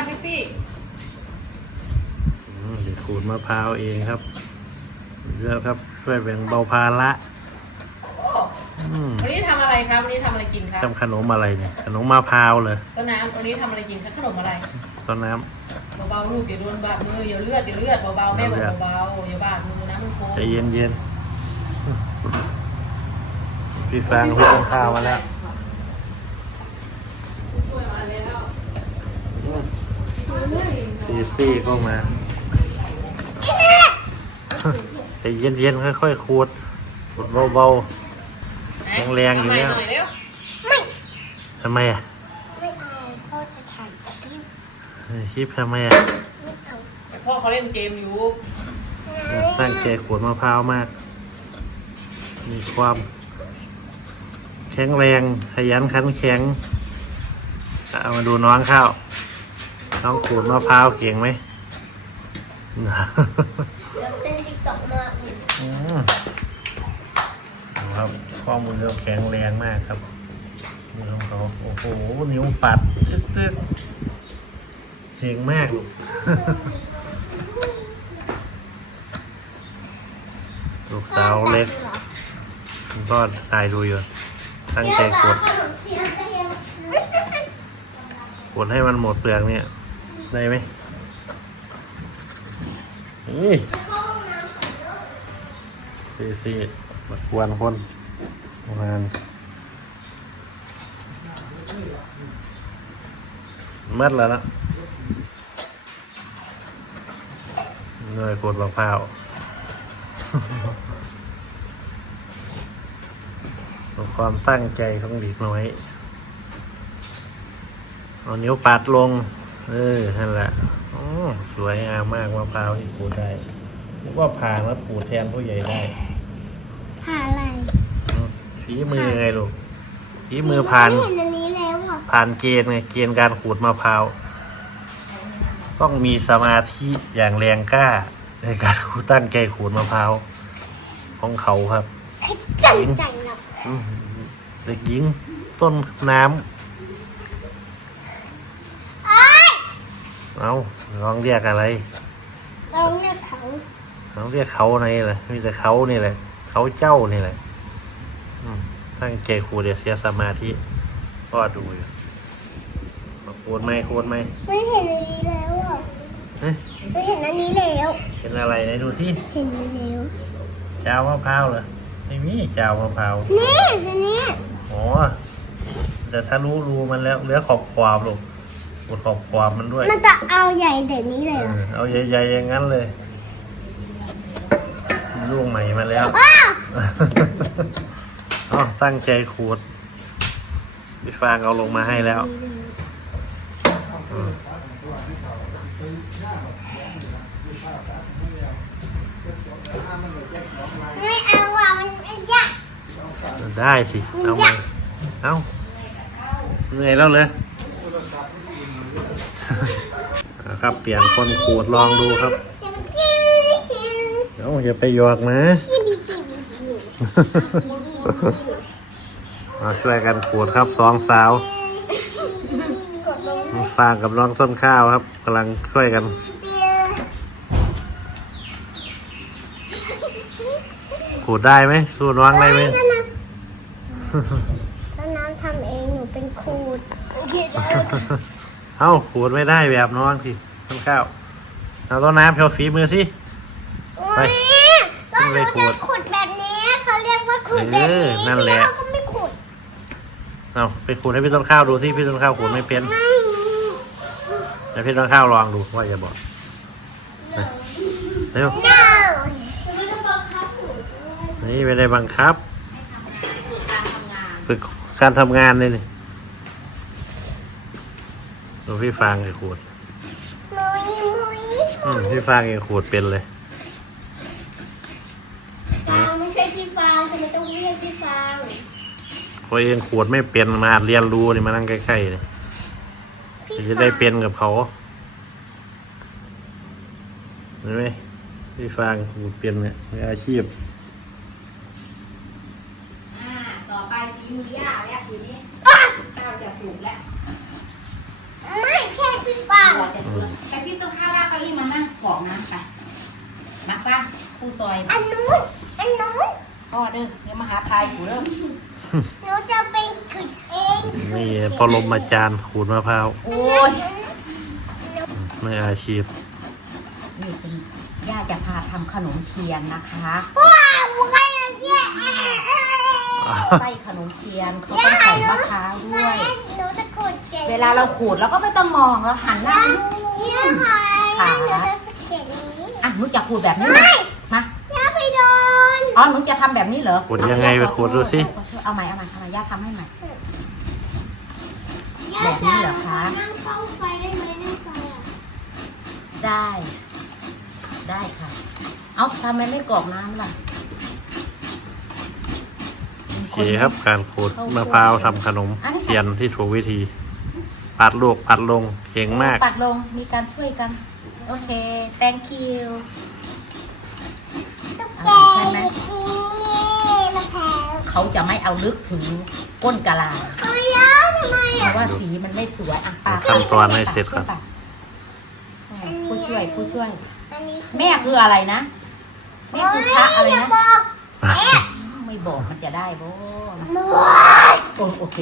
ครับพี่ซี่อืมเดี๋ยวขูดมะพร้าวเองครับเลือกครับช่วยแบ่งเบาภาระโอ้อืมวันนี้ทำอะไรครับวันนี้ทำอะไรกินครับทำขนมอะไรเนี่ยขนมมะพร้าวเลยต้นน้ำวันนี้ทำอะไรกินครับขนมอะไรต้นน้เบาๆลูกอย่าโดนบาดมืออย่าเลือดอย่าเลือดเบาๆแม่บอกเบาๆอย่าบาดมือนะมันโค้งำใจเย็นเย็นๆพี่ฟางพี่ต้นข้าวมาแล้ว ช่วยมาแล้ว ซีซี่ก็มาใจเย็นเย็นๆค่อยๆขูดขูดเบาแรงๆอยู่แล้วทำไมหน่อยเร็วๆทำไมอะไม่เอาพ่อจะถ่ายคลิปเฮ้ยคลิปทำไมอะไม่เอาแต่พ่อเขาเล่นเกมอยู่ตั้งใจขูดมะพร้าวมาก มีความ แข็งแรงขยันขันแข็งเอามาดูน้องเข้า น้องขูดมะพร้าวเก่งไหมแล้วเป็นติ๊กต็อกมากอืมครับข้อมือเขาแข็งแรงมากครับมือของเขาโอ้โหนิ้วปัดตึ๊ดตึ๊ดเก่งมากลูกสาวเล็กคุณพ่อถ่ายดูอยู่ตั้งใจกดกดให้มันหมดเปลือกเนี่ย ได้ไหมนี่ซีซีมากวนคนประมาณมัดแล้วนะหน่วยกดมะพร้าวความตั้งใจของเด็กน้อย เอานิ้วปัดลง เออนั่นแหละออสวยงามมากมะพร้าวที่ปลูกได้นึกว่าผ่านแล้วปลูกแทนผู้ใหญ่ได้ถ่ายอะไรอืมฝีมือไงลูกฝีมือผ่าน ไม่เห็นอันนี้แล้วอะผ่านเกณฑ์ไงเกณฑ์การขูดมะพร้าวต้องมีสมาธิอย่างแรงกล้า ในการขูดตั้งใจขูดมะพร้าวของเขาครับ ตั้งใจหลับอืมเด็กหญิงต้นน้ำ อ้าย เอาลองเรียกอะไรลองเรียกเขาต้องเรียกเขาในแหละมีแต่เขานี่แหละ เขาเจ้านี่แหละอืมตั้งใจครูเดี๋ยวเสียสมาธิก็ดูอยู่มาโคนไหมโคนไหมไม่เห็นอันนี้แล้วอะเอ๊ะไม่เห็นอันนี้แล้วเป็นอะไรไหนดูสิเห็นอันนี้แล้วจาวมะพร้าวเหรอไม่มีจาวมะพร้าวนี่อันนี้อ๋อแต่ถ้ารู้รูมันแล้วเหลือขอบความลูก กดขอบความมันด้วย มันจะเอาใหญ่เดี๋ยวนี้เลยเอเหรออเอาใหญ่ๆอย่างนั้นเลยลูกใหม่มาแล้ว อ้าวอ๋อตั้งใจขูดพี่ฟางเอาลงมาให้แล้วอืมไม่เอาอะมันไม่ยากได้สิ เอามา เอาเหนื่อยแล้วเลย เอาครับ เปลี่ยนคนขูดลองดูครับเดี๋ยวอย่าไปหยอกนะ มาช่วยกันขูดครับสองสาวฟางกับน้องต้นข้าวครับกำลังช่วยกันขูดได้ไหมสู้น้องได้ไหมแล้วน้ำทำเองหนูเป็นครูด เอ้าขูดไม่ได้แบบน้องสิ ต้นข้าวเอาต้นน้ำเพียวฝีมือสิ ไปแล้วหนูจะขุดแบบนี้เขาเรียกว่าขุดแบบเอนี้อนั่นแหละ เราก็ไม่ขุดเอาไปขูดให้พี่ต้นข้าวดูสิพี่ต้นข้าวขูดไม่เป็นเดี๋ยวพี่ต้นข้าวลองดูว่าอย่าบอกไปเร็ว no ไม่ต้องบังคับหนูด้วยนี่ไม่ได้บังคับฝึกการทำงานฝึกการทำงานเลยนี่ดูพี่ฟางไอ้ขูดมุยมุย อืมพี่ฟางไอ้ขูดเป็นเลยฟางไม่ใช่พี่ฟางทำไมต้องเรียกพี่ฟางเขาเองขูดไม่เป็นมาเรียนรู้นี่มานั่งใกล้ๆเลยพี่จะได้เป็นกับเขาเห็นไหมพี่ฟางขูดเป็นเนี่ยมืออาชีพอ่าต่อไปฝีมือย่าแล้วทีนี้ข้าวจะสุกแล้วไม่แค่พี่พี่ ปังเราจะดูไปพี่ต้องข้าวราเก้าอี้มานั่งกรอกน้ำไปมาฟ้าผู้ซอยอันนู้นอันนู้นพ่อเด้อเดี๋ยวมาหาทายกูเริ่มหนูจะเป็นขุดเองนี่พอลมอาจารย์ขูดมะพร้าวโอ้ยมืออาชีพนี่เป็นย่าจะพาทำขนมเทียนนะคะว้าวมันก็ยังเยอะ ไส้ขนมเทียนเขาต้องใส่มะพร้าวด้วย หนูจะขุดเก่งเวลาเราขูดเราก็ไม่ต้องมองเราหันหน้าไปนู่เนี่ยนค่ะขาหนูจะเขียนอย่างนี้อะหนูจะขูดแบบนี้ไหมมาอย่าไปโดนอ๋อหนูจะทำแบบนี้เหรอขูดยังไงไปขูดดูสิ เอาใหม่เอาใหม่เอาใหม่ย่าทำให้ใหม่ย่าแบบนี้เหรอคะ นั่งเข้าไฟได้ไหมนั่งไฟอะได้ ได้ค่ะ เอาทำไมไม่กรอกน้ำล่ะโอ เคครับการขูดมะพร้าวทำขนมเทียนที่ถูกวิธี ปัดลูกปัดลงเก่งมาก ปัดลงมีการช่วยกัน โอเค thank you แกใช่ไหมจริงนี่มะพร้าวเขาจะไม่เอาลึกถึงก้นกะลาเฮ้ยย่าทำไมเพอะราะว่าสีมันไม่สวยอะปาขั้นตอนให้เสร็จก่อนช่วยปัดผู้ช่วยผู้ช่วยอันนี้คือแม่คืออะไรนะ แม่คือพระอะไรย่านะบอก ไม่บอกมันจะได้บ่หนูโอโอเค